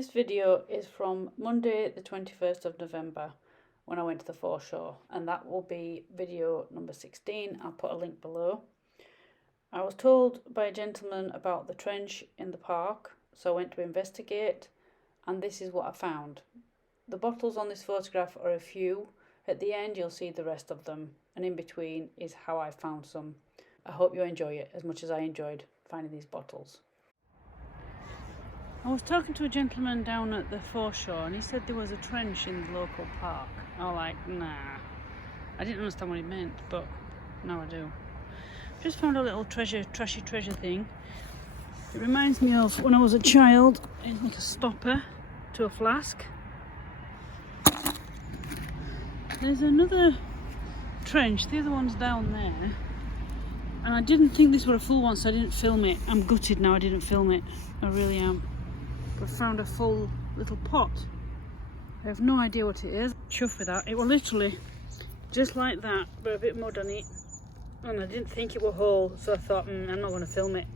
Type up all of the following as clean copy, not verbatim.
This video is from Monday the 21st of November when I went to the foreshore, and that will be video number 16. I'll put a link below. I was told by a gentleman about the trench in the park, so I went to investigate, and this is what I found. The bottles on this photograph are a few. At the end you'll see the rest of them, and in between is how I found some. I hope you enjoy it as much as I enjoyed finding these bottles. I was talking to a gentleman down at the foreshore and he said there was a trench in the local park. I was like, nah. I didn't understand what he meant, but now I do. Just found a little Trashy-Treasure thing. It reminds me of when I was a child. It's like a stopper to a flask. There's another trench, the other one's down there. And I didn't think this were a full one, so I didn't film it. I'm gutted now I didn't film it. I really am. I found a full little pot. I have no idea what it is. Chuffed with that. It was literally just like that, but a bit mud on it. And I didn't think it was whole, so I thought, I'm not going to film it.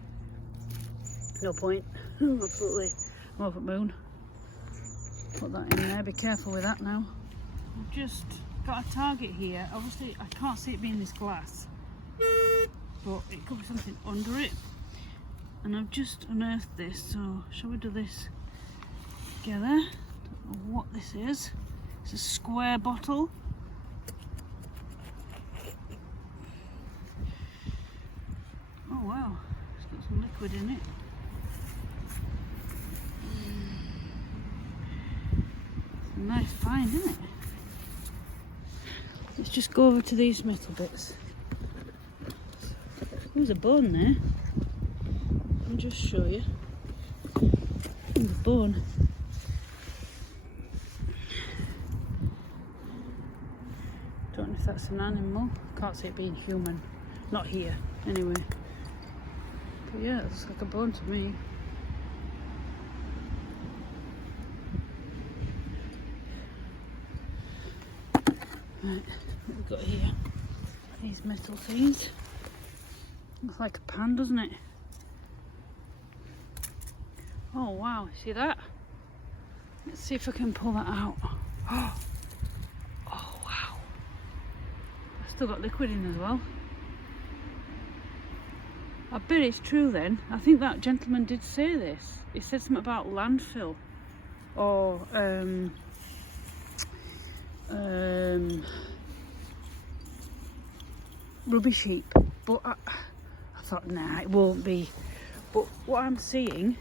No point. Absolutely. I'm over the moon. Put that in there. Be careful with that now. I've just got a target here. Obviously, I can't see it being this glass, but it could be something under it. And I've just unearthed this, so shall we do this together? Don't know what this is. It's a square bottle. Oh wow, it's got some liquid in it. It's a nice find, isn't it? Let's just go over to these metal bits. There's a bone there. I'll just show you. The bone. Don't know if that's an animal. Can't see it being human. Not here, anyway. But yeah, it looks like a bone to me. Right, what have we got here? These metal things. Looks like a pan, doesn't it? Oh wow, see that? Let's see if I can pull that out. Oh wow. I've still got liquid in as well. I bet it's true then. I think that gentleman did say this. He said something about landfill or rubbish heap. But I thought, nah, it won't be. But what I'm seeing,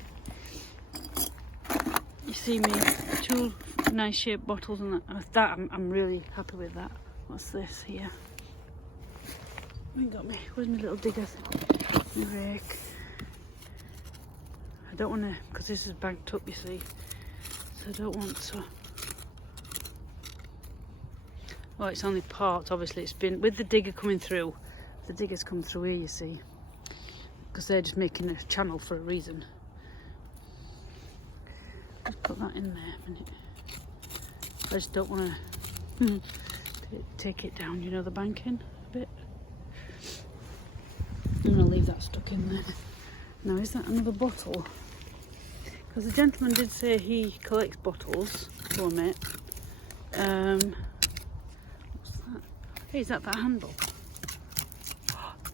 you see me, two nice shaped bottles, and that I'm really happy with that. What's this here? Got me. Where's my little digger? My rake. I don't want to, because this is banked up, you see. So I don't want to. Well, it's only part. Obviously, it's been with the digger coming through. The diggers come through here, you see, because they're just making a channel for a reason. Just put that in there a minute. I just don't want to take it down, you know, the banking a bit. I'm going to leave that stuck in there. Now, is that another bottle? Because the gentleman did say he collects bottles for me. What's that? Hey, is that handle?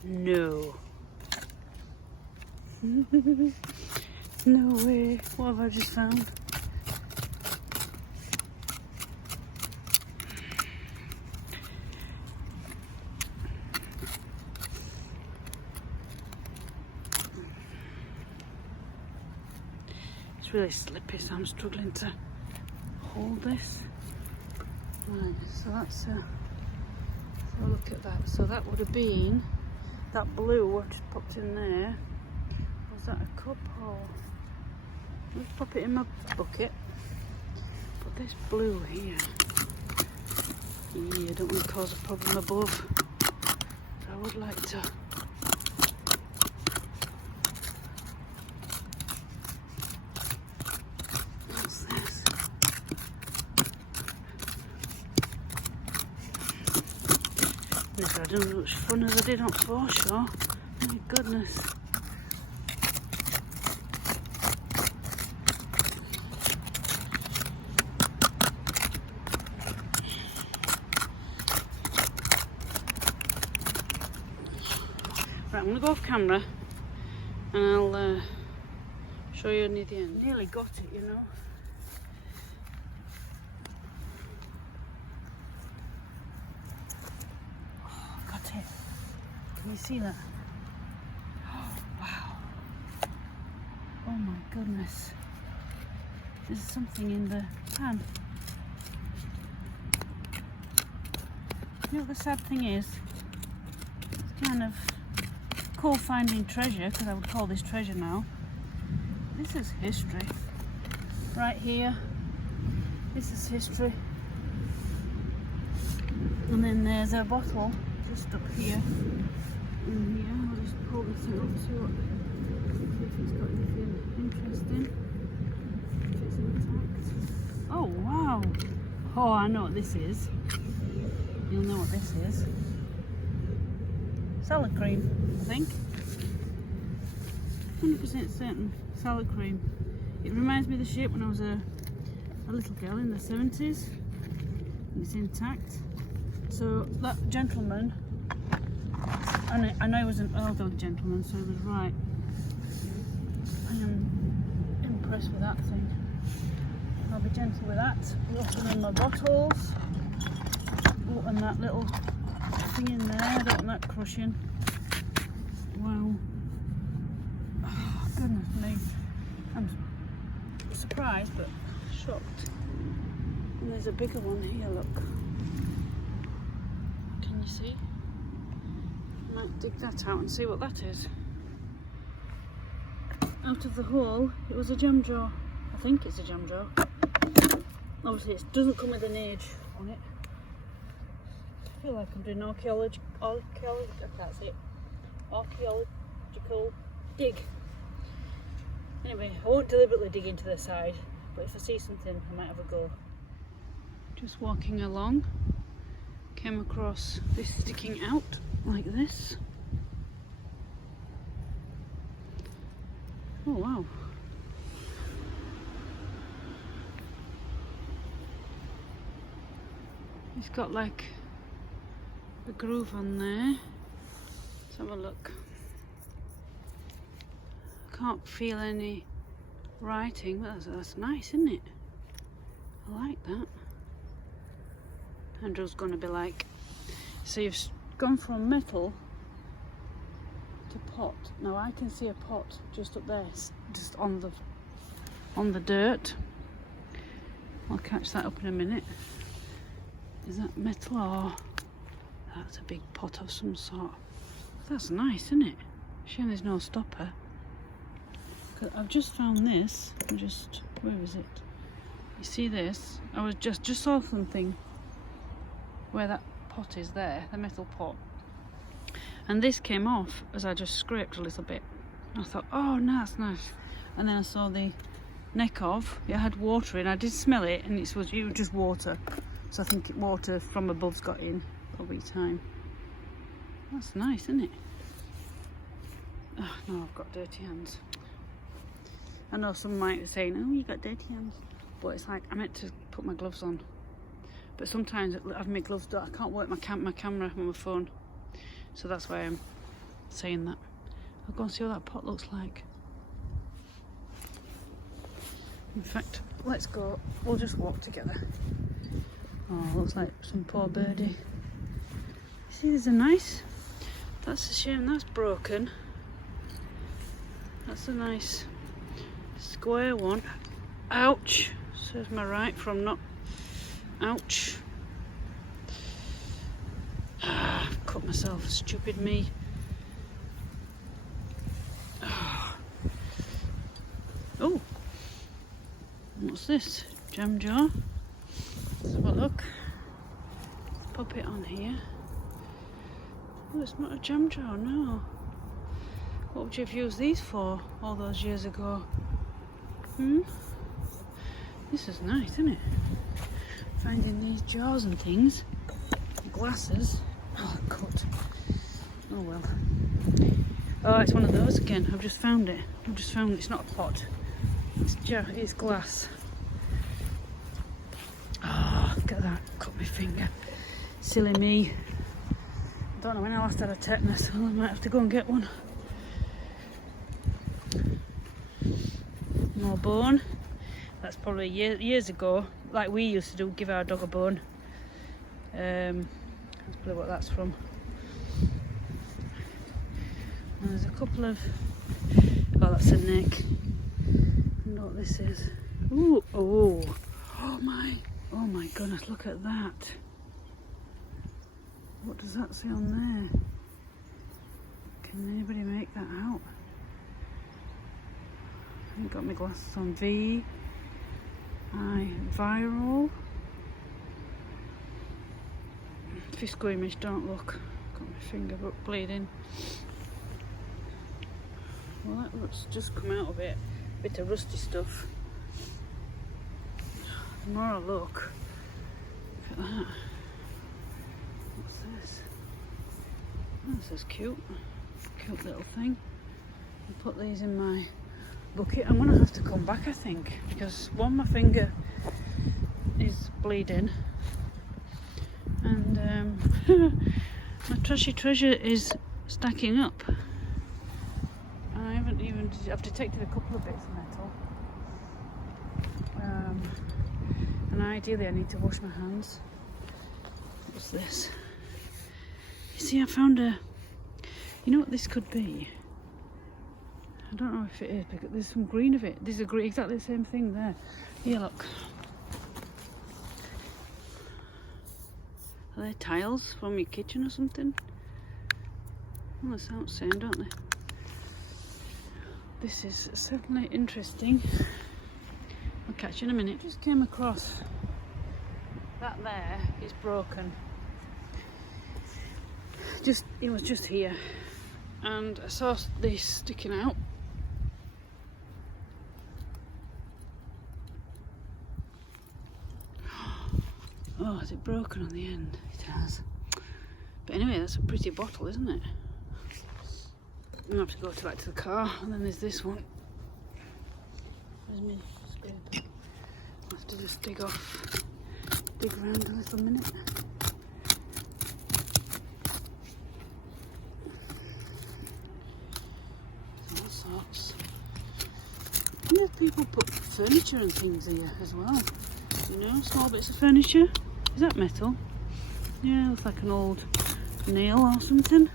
No. No way. What have I just found? It's really slippy, so I'm struggling to hold this. Right, so that's a look at that. So that would have been that blue I just popped in there. Was that a cup or? Let's pop it in my bucket. Put this blue here. Yeah, I don't want to cause a problem above. So I would like to. What's this? Never had as much fun as I did on foreshore. My goodness. Right, I'm going to go off camera and I'll show you near the end. Nearly got it, you know. Oh, got it. Can you see that? Oh, wow. Oh my goodness. There's something in the pan. You know what the sad thing is? It's kind of cool finding treasure, because I would call this treasure now. This is history. Right here. This is history. And then there's a bottle just up here. In here. I'll just pull this out, see if it's got anything interesting. If it's intact. Oh wow! Oh, I know what this is. You'll know what this is. Salad cream, I think. 100% certain. Salad cream. It reminds me of the shape when I was a little girl in the 70s. And it's intact. So that gentleman, and I know he was an elderly gentleman, so he was right. I am impressed with that thing. I'll be gentle with that. Opening my bottles. Oh, and that little thing in there, I don't want that crushing. Wow. Oh, goodness me. I'm surprised but shocked. And there's a bigger one here, look. Can you see? I might dig that out and see what that is. Out of the hole, it was a jam jar. I think it's a jam jar. Obviously it doesn't come with an age on it. I feel like I'm doing archaeological dig. Anyway, I won't deliberately dig into the side, but if I see something I might have a go. Just walking along, came across this sticking out like this. Oh wow. It's got like a groove on there. Let's have a look. I can't feel any writing, but that's nice, isn't it? I like that. Andrew's going to be like, so you've gone from metal to pot. Now I can see a pot just up there, just on the dirt. I'll catch that up in a minute. Is that metal or that's a big pot of some sort? That's nice, isn't it? Shame there's no stopper. I've just found this. Where is it? You see this? I was just saw something where that pot is there, the metal pot. And this came off as I just scraped a little bit. I thought, oh, no, that's nice. And then I saw the neck of it had water in. I did smell it, and it was just water. So I think water from above's got in over time. That's nice, isn't it? Oh, no, I've got dirty hands. I know some might be saying, oh, you got dirty hands. But it's like, I meant to put my gloves on. But sometimes having my gloves done, I can't work my camera on my phone. So that's why I'm saying that. I'll go and see what that pot looks like. In fact, let's go. We'll just walk together. Oh, looks like some poor birdie. See, there's a nice... That's a shame that's broken. That's a nice square one. Ouch! Serves my right from not... Ouch! Ah, I've cut myself. Stupid me. Oh! What's this? Jam jar? Let's have a look. Pop it on here. Oh, it's not a jam jar, no. What would you have used these for all those years ago? This is nice, isn't it? Finding these jars and things. Glasses. Oh, cut. Oh well. Oh, it's one of those again. I've just found it. It's not a pot. It's glass. Oh, look at that. Cut my finger. Silly me. I don't know when I last had a tetanus, so I might have to go and get one. More bone. That's probably years ago, like we used to do, give our dog a bone. That's probably what that's from. And there's a couple of, oh, that's a neck. I don't know what this is. Ooh, oh my goodness, look at that. What does that say on there? Can anybody make that out? I haven't got my glasses on. Viral. If you squeamish, don't look. Got my finger bleeding. Well, that's just come out of it. Bit of rusty stuff. The more I look at that. What's this? Oh, this is cute. Cute little thing. I'll put these in my bucket. I'm going to have to come back, I think, because one, my finger is bleeding, and my Trashy-Treasure is stacking up. I haven't even, I've detected a couple of bits of metal, and ideally I need to wash my hands. What's this? You see, I found a, you know what this could be? I don't know if it is, because there's some green of it. There's a green, exactly the same thing there. Here, look. Are they tiles from your kitchen or something? Well, they sound the same, don't they? This is certainly interesting. I'll catch you in a minute. Just came across that there is broken. It was just here, and I saw this sticking out. Oh, is it broken on the end? It has. But anyway, that's a pretty bottle, isn't it? I'm gonna have to go back to the car, and then there's this one. There's me scraper. I'll have to just dig around a little minute. All sorts. I wonder if people put furniture and things here as well. You know, small bits of furniture. Is that metal? Yeah, it looks like an old nail or something.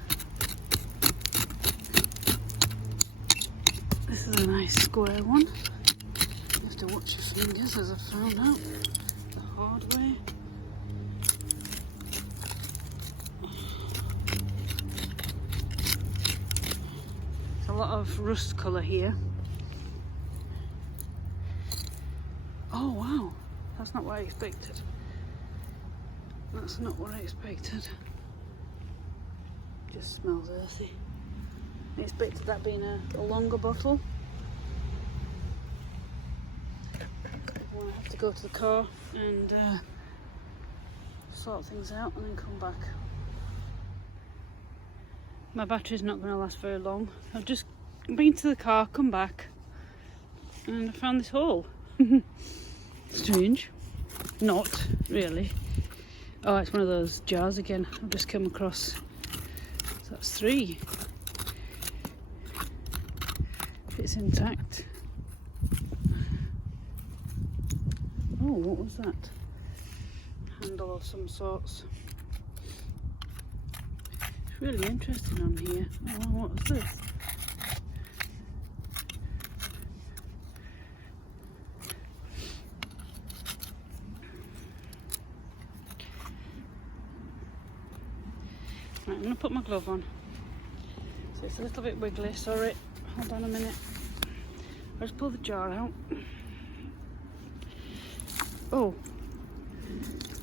This is a nice square one. You have to watch your fingers, as I've found out the hard way. There's a lot of rust colour here. Oh wow, that's not what I expected. That's not what I expected. Just smells earthy. I expected that being a longer bottle. I'll have to go to the car and sort things out and then come back. My battery's not going to last very long. I've just been to the car, come back, and I found this hole. Strange. Not really. Oh, it's one of those jars again. I've just come across. So that's 3. If it's intact. Oh, what was that? Handle of some sorts. It's really interesting on here. Oh, what was this? Right, I'm going to put my glove on. So it's a little bit wiggly, sorry. Hold on a minute. I'll just pull the jar out. Oh,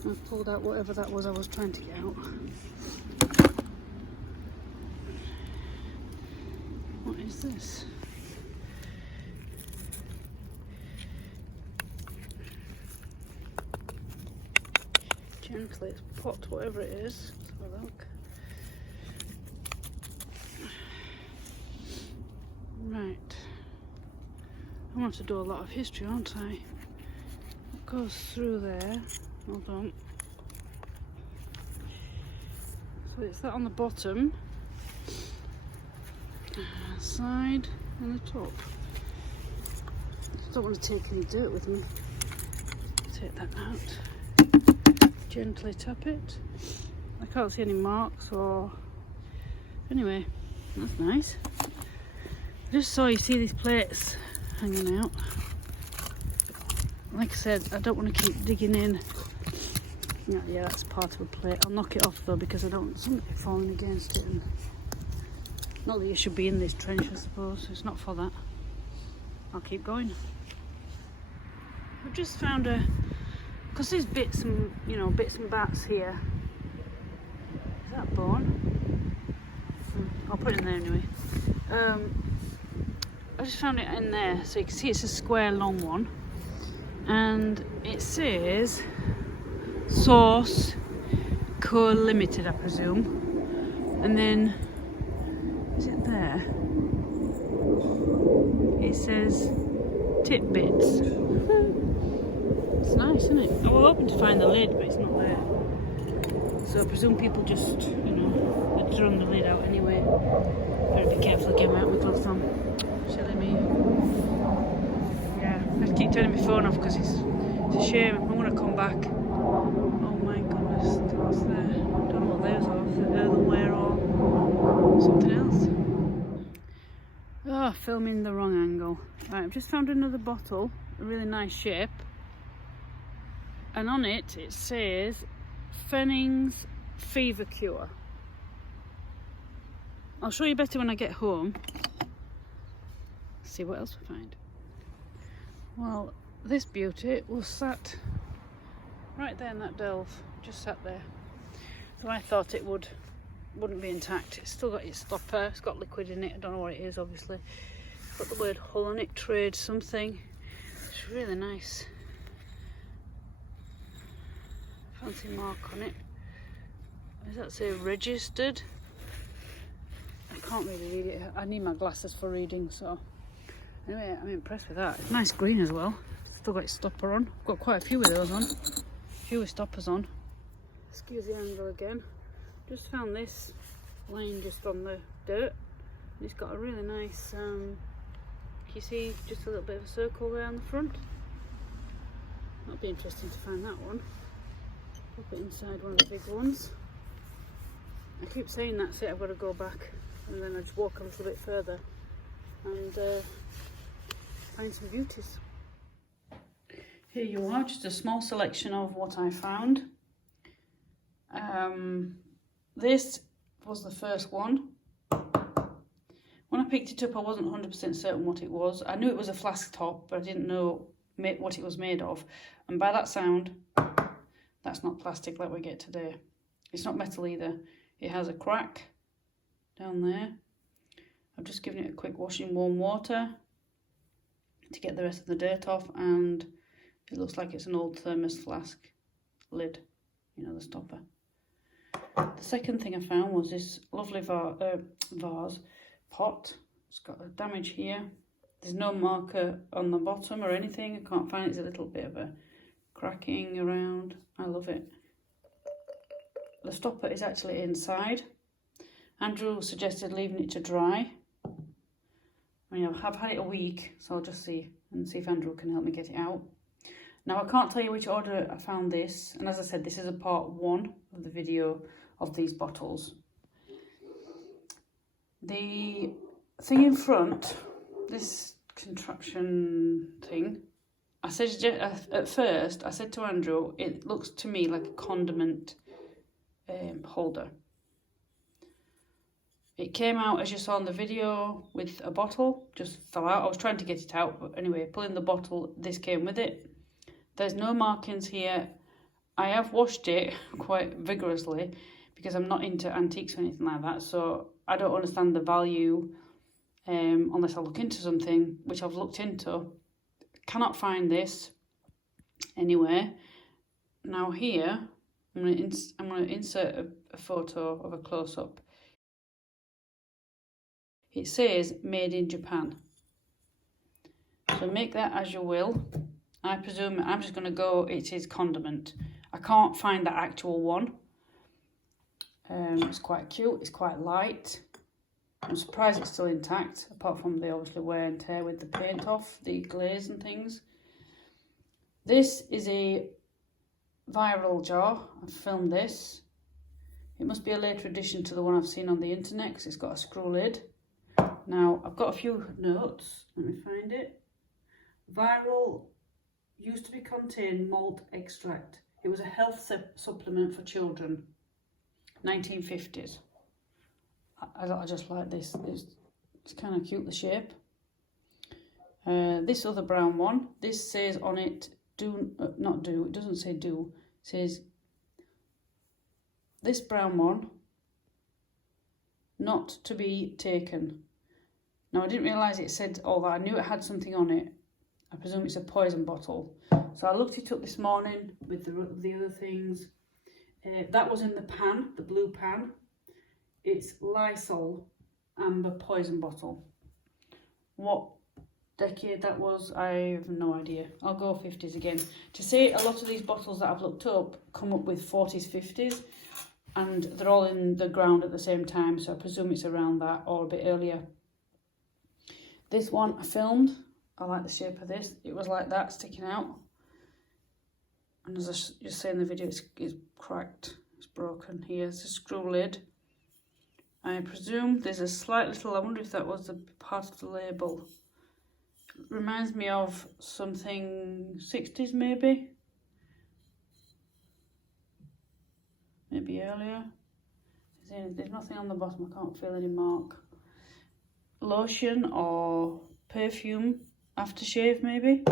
I pulled out whatever that was I was trying to get out. What is this? Gently, it's pot, whatever it is. Let's have a look. Right. I want to do a lot of history, aren't I? It goes through there. Hold on. So it's that on the bottom, side and the top. I don't want to take any dirt with me. Take that out. Gently tap it. I can't see any marks or... Anyway, that's nice. I just saw you see these plates hanging out. Like I said, I don't want to keep digging in. Yeah, that's part of a plate. I'll knock it off though because I don't want something falling against it. And not that you should be in this trench, I suppose. It's not for that. I'll keep going. I've just found a... Because there's bits and, you know, bits and bats here. Is that bone? I'll put it in there anyway. I just found it in there, so you can see it's a square long one. And it says Source Co Limited, I presume. And then, is it there? It says Tidbits. It's nice, isn't it? I was hoping to find the lid, but it's not there. So I presume people just, you know, they've thrown the lid out anyway. Better be careful getting out with gloves on. Silly me. Yeah, I keep turning my phone off because it's a shame. I want to come back. Oh my goodness, what's there? I don't know what those are. If they're earthenware or something else. Oh, filming the wrong angle. Right, I've just found another bottle, a really nice shape. And on it, it says Fennings Fever Cure. I'll show you better when I get home. See what else we find. Well, this beauty was sat right there in that delve, just sat there. So I thought it wouldn't be intact. It's still got its stopper, it's got liquid in it, I don't know what it is obviously. It's got the word hull on it, trade something. It's really nice. Fancy mark on it. Does that say registered? I can't really read it. I need my glasses for reading, so anyway, I'm impressed with that. It's nice green as well. Still got its stopper on. Got quite a few of those on. A few with stoppers on. Excuse the angle again. Just found this laying just on the dirt. It's got a really nice, can you see just a little bit of a circle there on the front? That'd be interesting to find that one. Pop it inside one of the big ones. I keep saying that's it, I've got to go back, and then I just walk a little bit further and find some beauties. Here you are, just a small selection of what I found. This was the first one. When I picked it up, I wasn't 100% certain what it was. I knew it was a flask top, but I didn't know what it was made of. And by that sound, that's not plastic like we get today. It's not metal either. It has a crack down there. I've just given it a quick wash in warm water to get the rest of the dirt off, and it looks like it's an old thermos flask lid, you know, the stopper. The second thing I found was this lovely vase pot. It's got a damage here. There's no marker on the bottom or anything. I can't find it. There's a little bit of a cracking around. I love it. The stopper is actually inside. Andrew suggested leaving it to dry. I mean, I've had it a week, so I'll just see if Andrew can help me get it out. Now, I can't tell you which order I found this, and as I said, this is a part 1 of the video of these bottles. The thing in front, this contraption thing, I said at first, I said to Andrew, it looks to me like a condiment holder. It came out, as you saw in the video, with a bottle, just fell out. I was trying to get it out, but anyway, pulling the bottle, this came with it. There's no markings here. I have washed it quite vigorously because I'm not into antiques or anything like that, so I don't understand the value unless I look into something, which I've looked into. Cannot find this anywhere. Now here, I'm going to insert a photo of a close-up. It says made in Japan. So make that as you will. I presume I'm just going to go, it is condiment. I can't find the actual one. It's quite cute, it's quite light. I'm surprised it's still intact, apart from the obviously wear and tear with the paint off, the glaze and things. This is a viral jar. I filmed this. It must be a later addition to the one I've seen on the internet because it's got a screw lid. Now, I've got a few notes. Let me find it. Viral used to be contain malt extract. It was a health supplement for children. 1950s. I just like this. It's kind of cute, the shape. This other brown one. This says on it, not do. It doesn't say do. It says, this brown one, not to be taken. Now, I didn't realise it said all that. I knew it had something on it. I presume it's a poison bottle. So I looked it up this morning with the other things. That was in the pan, the blue pan. It's Lysol amber poison bottle. What decade that was, I have no idea. I'll go 50s again. To say a lot of these bottles that I've looked up come up with 40s, 50s, and they're all in the ground at the same time, so I presume it's around that or a bit earlier. This one I filmed. I like the shape of this. It was like that, sticking out. And as I just say in the video, it's cracked. It's broken. Here's a screw lid. I presume there's a slight little, I wonder if that was a part of the label. It reminds me of something 60s maybe. Maybe earlier. There's nothing on the bottom, I can't feel any mark. Lotion or perfume aftershave maybe.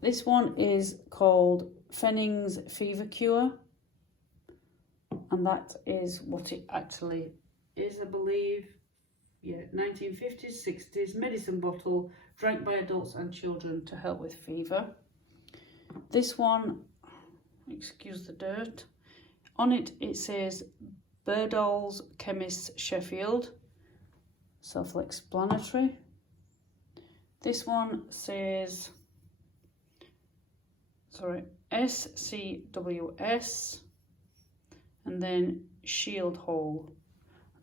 This one is called Fenning's Fever Cure, and that is what it actually is, I believe. Yeah, 1950s, 60s, medicine bottle, drank by adults and children to help with fever. This one, excuse the dirt, on it it says Birdall's Chemists Sheffield, self-explanatory. This one says, sorry, SCWS, and then Shield Hole.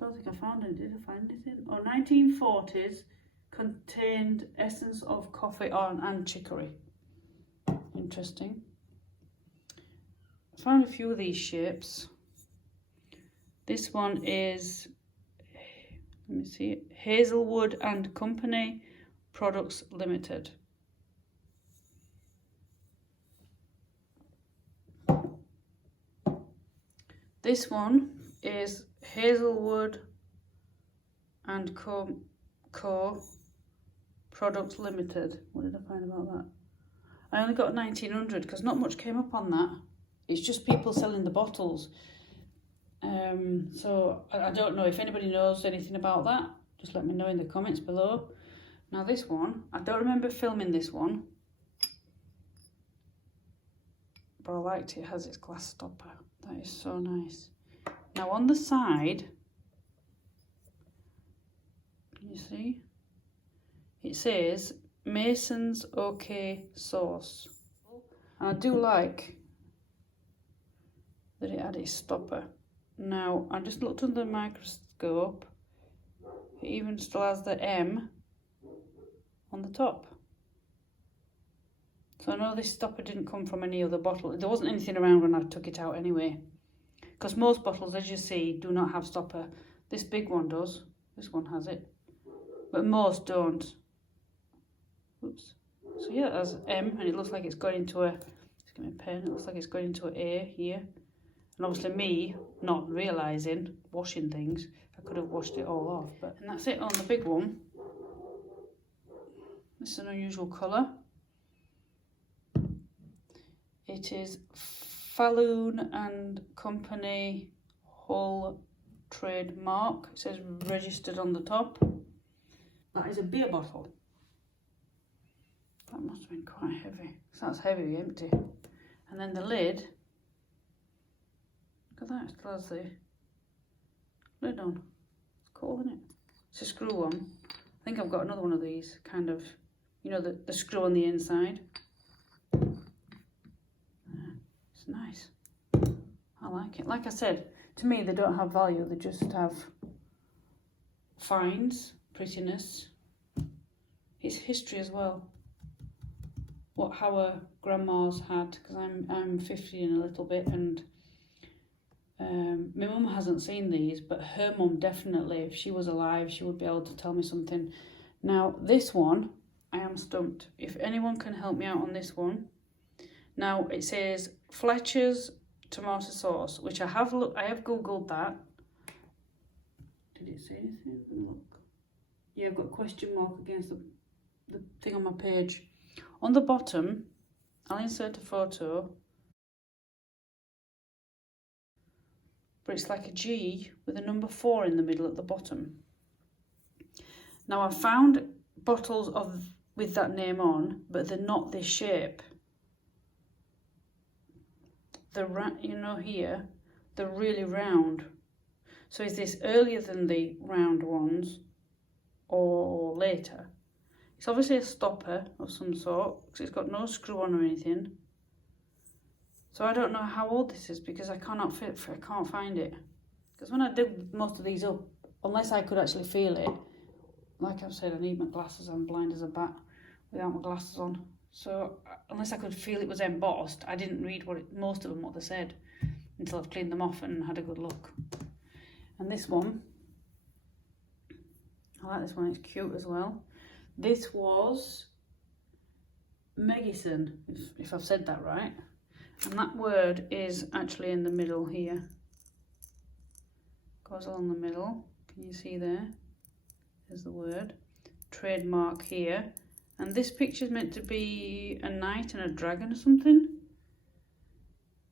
I don't think I found it. Did I find anything? Oh, 1940s, contained essence of coffee and chicory. Interesting. I found a few of these shapes. This one is, let me see it, Hazelwood and Company Products Limited. This one is Hazelwood and Co. Products Limited. What did I find about that? I only got 1900 because not much came up on that. It's just people selling the bottles. So I don't know if anybody knows anything about that. Just let me know in the comments below. Now this one, I don't remember filming this one, but I liked it. It has its glass stopper. That is so nice. Now on the side, can you see? It says Mason's OK Sauce. And I do like that it had its stopper. Now I just looked under the microscope. It even still has the M on the top. So I know this stopper didn't come from any other bottle. There wasn't anything around when I took it out anyway. Because most bottles, as you see, do not have stopper. This big one does. This one has it. But most don't. Oops. So yeah, it has M, and it looks like it's going into a, just give me a pen, it looks like it's going into an A here. And obviously me, not realising, washing things, I could have washed it all off. But and that's it on the big one. This is an unusual colour. It is Falloon and Company Hull trademark. It says registered on the top. That is a beer bottle. That must have been quite heavy. So that's heavy, empty. And then the lid, look at that, it still has the lid on. It's cool, isn't it? It's a screw one. I think I've got another one of these, kind of, you know, the screw on the inside. It's nice. I I like it. Like I said, to me they don't have value, they just have finds, prettiness. It's history as well. How our grandmas had, because I'm 50 in a little bit, and my mum hasn't seen these, but her mum definitely, if she was alive, she would be able to tell me something. Now this one, I am stumped. If anyone can help me out on this one. Now it says Fletcher's tomato sauce, which I have googled that. Did it say anything? Look. Yeah, I've got a question mark against the thing on my page. On the bottom, I'll insert a photo, but it's like a G with a number 4 in the middle at the bottom. Now I found bottles with that name on, but they're not this shape. You know here, they're really round. So is this earlier than the round ones or later? It's obviously a stopper of some sort, because it's got no screw on or anything. So I don't know how old this is, because I can't find it. Because when I did most of these up, unless I could actually feel it, like I've said, I need my glasses, I'm blind as a bat without my glasses on. So unless I could feel it was embossed, I didn't read most of them what they said until I've cleaned them off and had a good look. And this one, I like this one, it's cute as well. This was Megison, if I've said that right. And that word is actually in the middle here. Goes along the middle. Can you see there? There's the word. Trademark here. And this picture is meant to be a knight and a dragon or something.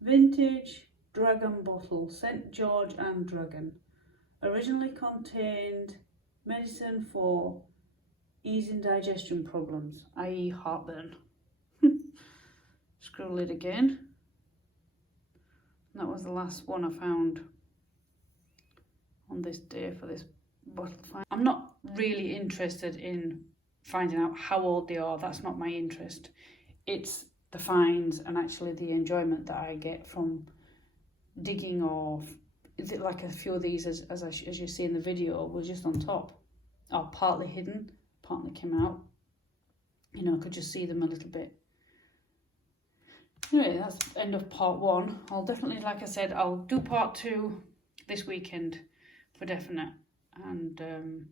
Vintage dragon bottle, St. George and Dragon. Originally contained medicine for easing digestion problems, i.e. heartburn. Screw lid again. That was the last one I found on this day for this bottle find. I'm not really interested in finding out how old they are. That's not my interest. It's the finds and actually the enjoyment that I get from digging, or is it like a few of these as you see in the video were just on top, or partly hidden, partly came out. You know, I could just see them a little bit. Anyway, that's the end of part 1. I'll definitely, like I said, I'll do part 2 this weekend for definite, and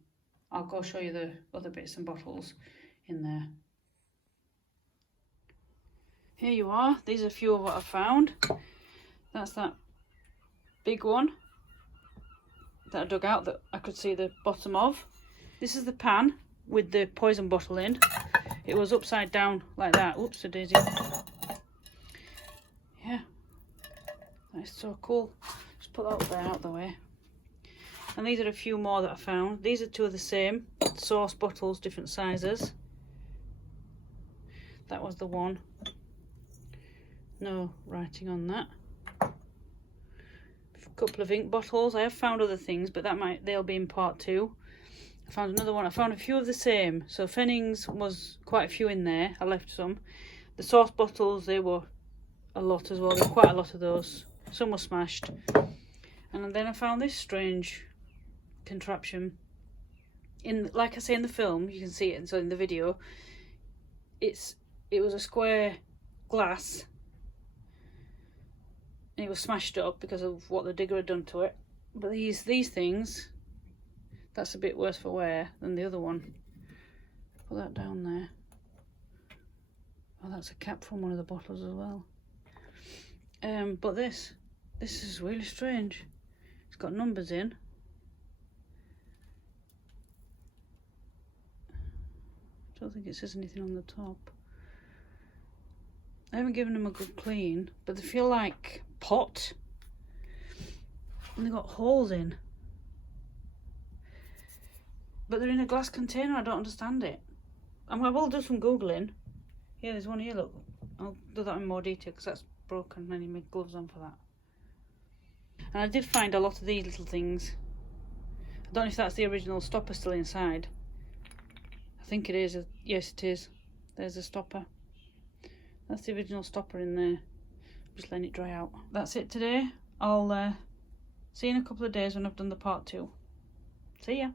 I'll go show you the other bits and bottles in there. Here you are. These are a few of what I found. That's that big one that I dug out that I could see the bottom of. This is the pan with the poison bottle in. It was upside down like that. Oops, a daisy. Yeah, that is so cool. Just put that there out the way. And these are a few more that I found. These are 2 of the same sauce bottles, different sizes. That was the one. No writing on that. A couple of ink bottles. I have found other things, but they'll be in part 2. I found another one. I found a few of the same. So Fennings was quite a few in there. I left some. The sauce bottles, they were a lot as well. There were quite a lot of those. Some were smashed. And then I found this strange contraption. Like I say in the film, you can see it, and so in the video, it was a square glass. And it was smashed up because of what the digger had done to it. But these things, that's a bit worse for wear than the other one. Put that down there. Oh, that's a cap from one of the bottles as well. But this is really strange. It's got numbers in. I don't think it says anything on the top. I haven't given them a good clean, but they feel like pot. And they've got holes in. But they're in a glass container. I don't understand it. I will do some Googling. Yeah, there's one here, look. I'll do that in more detail because that's broken. I need my gloves on for that. And I did find a lot of these little things. I don't know if that's the original stopper still inside. I think it is. Yes, it is. There's a stopper. That's the original stopper in there. Just letting it dry out. That's it today. I'll see you in a couple of days when I've done the part 2. See ya.